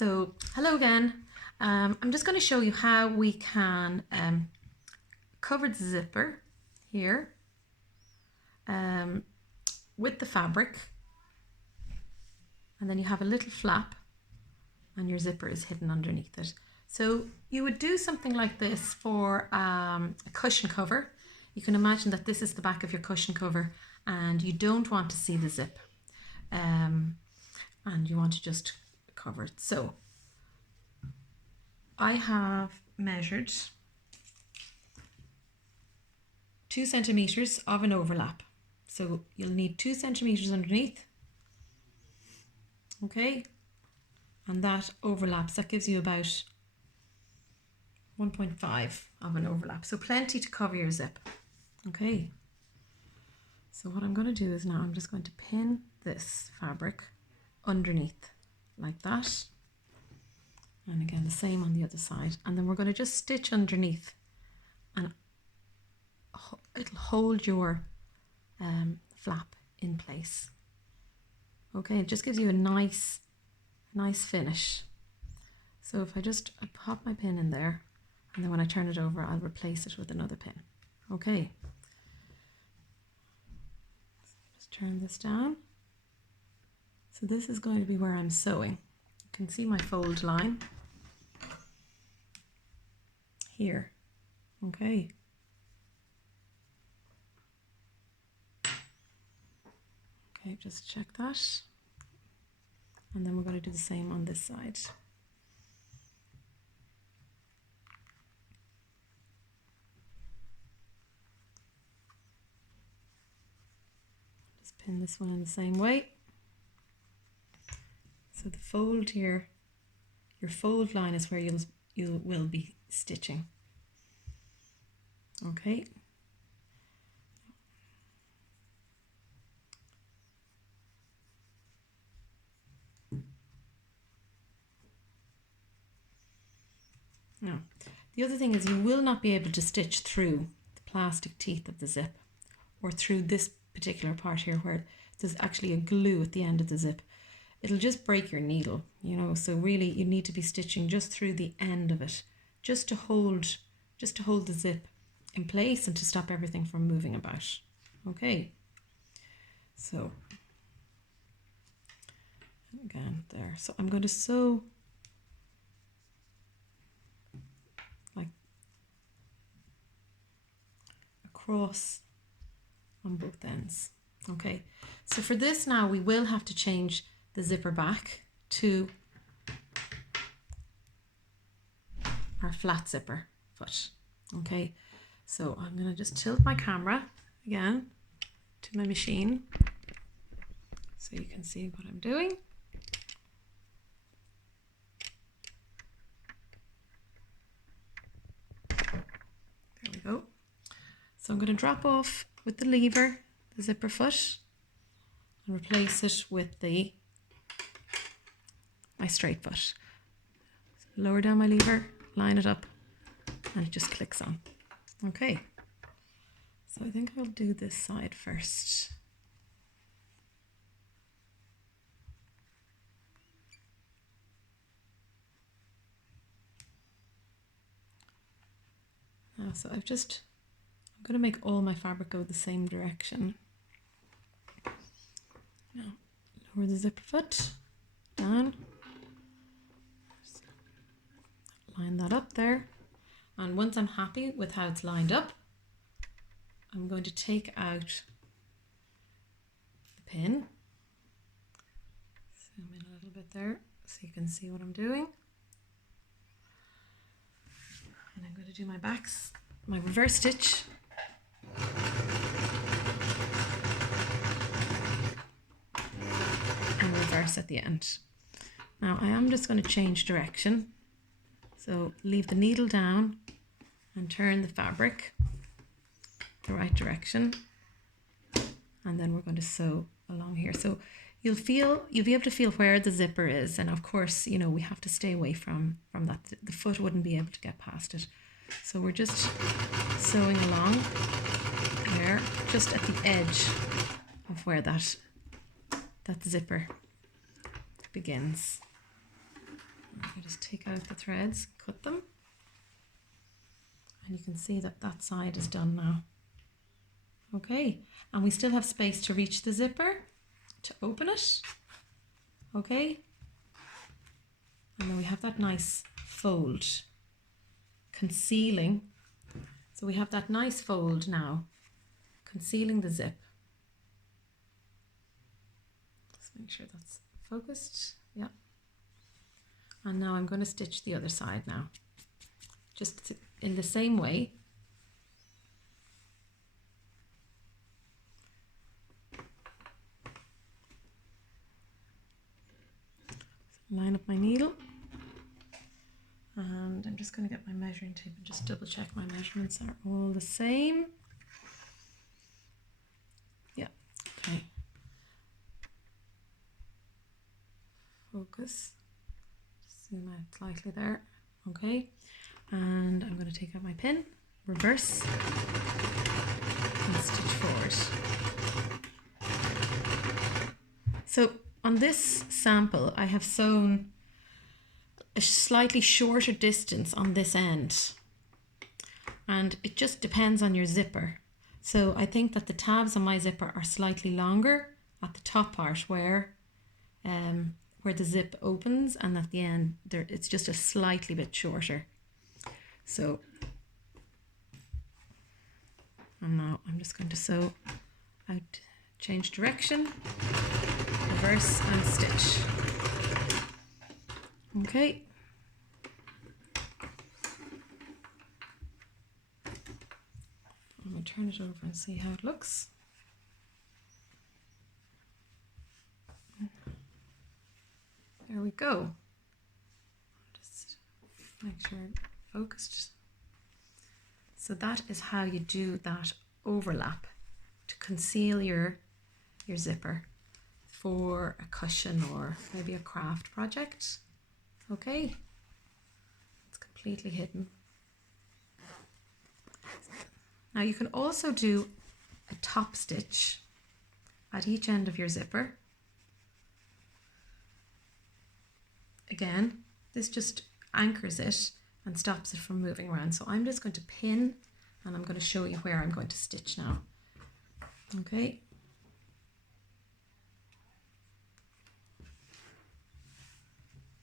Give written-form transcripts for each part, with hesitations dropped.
So hello again. I'm just going to show you how we can cover the zipper here with the fabric, and then you have a little flap and your zipper is hidden underneath it. So you would do something like this for a cushion cover. You can imagine that this is the back of your cushion cover and you don't want to see the zip, and you want to just cover it. So I have measured 2 centimeters of an overlap. So you'll need 2 centimeters underneath. Okay, and that overlaps, that gives you about 1.5 of an overlap. So plenty to cover your zip. Okay, so what I'm going to do is now I'm just going to pin this fabric underneath like that. And again, the same on the other side. And then we're going to just stitch underneath and it'll hold your flap in place. Okay, it just gives you a nice finish. So if I pop my pin in there, and then when I turn it over, I'll replace it with another pin. Okay. So just turn this down. So this is going to be where I'm sewing. You can see my fold line here. Okay. Okay, just check that. And then we're going to do the same on this side. Just pin this one in the same way. So the fold here, your fold line is where you will be stitching. Okay. Now, the other thing is you will not be able to stitch through the plastic teeth of the zip or through this particular part here where there's actually a glue at the end of the zip. It'll just break your needle, you know, so really you need to be stitching just through the end of it, just to hold the zip in place and to stop everything from moving about. Okay, so again there. So I'm going to sew like across on both ends. Okay, so for this now we will have to change the zipper back to our flat zipper foot. Okay, so I'm going to just tilt my camera again to my machine so you can see what I'm doing. There we go. So I'm going to drop off with the lever the zipper foot and replace it with my straight foot. Lower down my lever, line it up, and it just clicks on. Okay, so I think I'll do this side first. Now, so I'm going to make all my fabric go the same direction. Now, lower the zipper foot down. Line that up there, and once I'm happy with how it's lined up, I'm going to take out the pin. Zoom in a little bit there so you can see what I'm doing. And I'm going to do my reverse stitch. And reverse at the end. Now I am just going to change direction. So leave the needle down and turn the fabric the right direction. And then we're going to sew along here. So you'll be able to feel where the zipper is. And of course, you know, we have to stay away from that. The foot wouldn't be able to get past it. So we're just sewing along there, just at the edge of where that zipper begins. I just take out the threads, cut them, and you can see that that side is done now. Okay, and we still have space to reach the zipper to open it. Okay, and then we have that nice fold, concealing. So we have that nice fold now, concealing the zip. Let's make sure that's focused. Yeah. And now I'm going to stitch the other side now, just in the same way. Line up my needle, and I'm just going to get my measuring tape and just double check my measurements are all the same. Yeah, okay. Focus, zoom out slightly there. Okay, and I'm going to take out my pin, reverse, and stitch forward. So on this sample, I have sewn a slightly shorter distance on this end, and it just depends on your zipper. So I think that the tabs on my zipper are slightly longer at the top part where the zip opens, and at the end there it's just a slightly bit shorter. So, and now I'm just going to sew out, change direction, reverse and stitch. Okay. I'm going to turn it over and see how it looks. There we go. Just make sure it's focused. So that is how you do that overlap to conceal your zipper for a cushion or maybe a craft project. Okay, it's completely hidden. Now you can also do a top stitch at each end of your zipper. Again, this just anchors it and stops it from moving around. So I'm just going to pin, and I'm going to show you where I'm going to stitch now. Okay.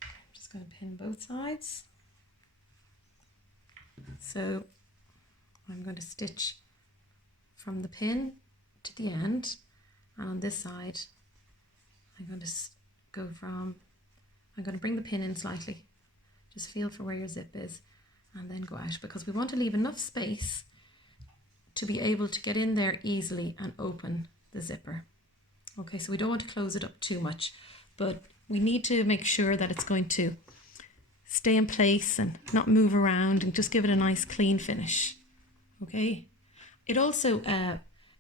I'm just going to pin both sides. So I'm going to stitch from the pin to the end, and on this side I'm going to go from, I'm going to bring the pin in slightly, just feel for where your zip is, and then go out, because we want to leave enough space to be able to get in there easily and open the zipper. Okay, so we don't want to close it up too much, but we need to make sure that it's going to stay in place and not move around, and just give it a nice clean finish. Okay, it also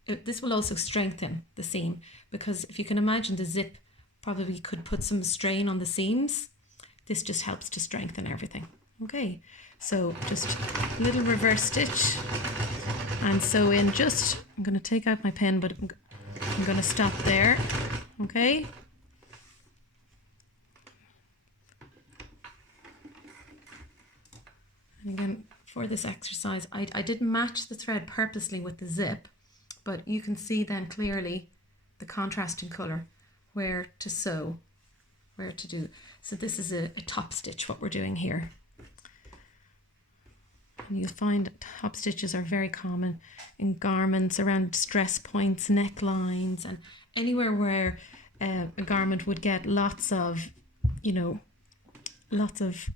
this will also strengthen the seam, because if you can imagine, the zip probably could put some strain on the seams. This just helps to strengthen everything. Okay, so just a little reverse stitch and sew in. Just, I'm going to take out my pin, but I'm going to stop there. Okay, and again, for this exercise, I did match the thread purposely with the zip, but you can see then clearly the contrasting colour, where to sew, where to do. So this is a top stitch, what we're doing here. And you'll find top stitches are very common in garments, around stress points, necklines, and anywhere where a garment would get lots of, lots of,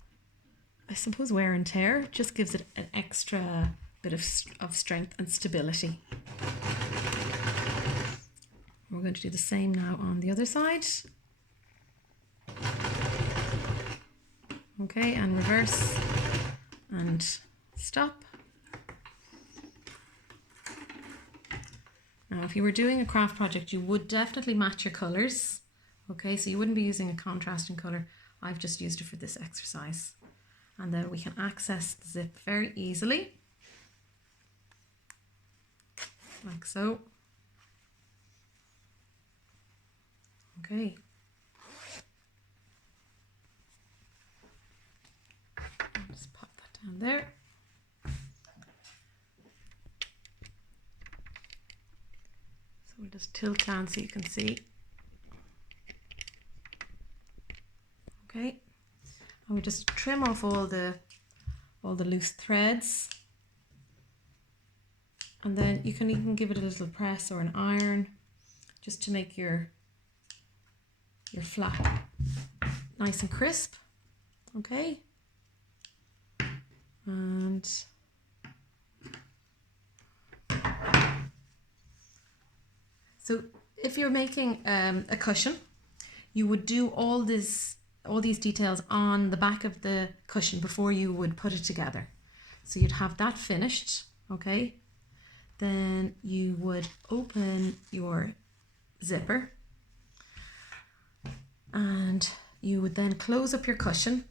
I suppose, wear and tear. Just gives it an extra bit of strength and stability. We're going to do the same now on the other side. Okay, and reverse and stop. Now, if you were doing a craft project, you would definitely match your colours. Okay, so you wouldn't be using a contrasting colour. I've just used it for this exercise. And then we can access the zip very easily, like so. Okay. down there. So we'll just tilt down so you can see. Okay, and we just trim off all the loose threads, and then you can even give it a little press or an iron just to make your flap nice and crisp. Okay, and so if you're making a cushion, you would do all these details on the back of the cushion before you would put it together. So you'd have that finished, okay? Then you would open your zipper and you would then close up your cushion,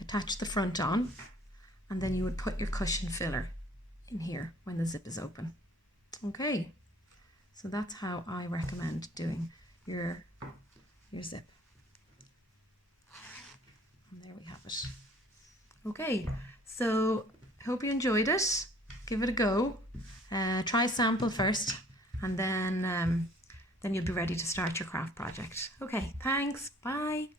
attach the front on, and then you would put your cushion filler in here when the zip is open. Okay, so that's how I recommend doing your zip. And there we have it. Okay, so hope you enjoyed it. Give it a go. Try a sample first, and then you'll be ready to start your craft project. Okay, thanks. Bye.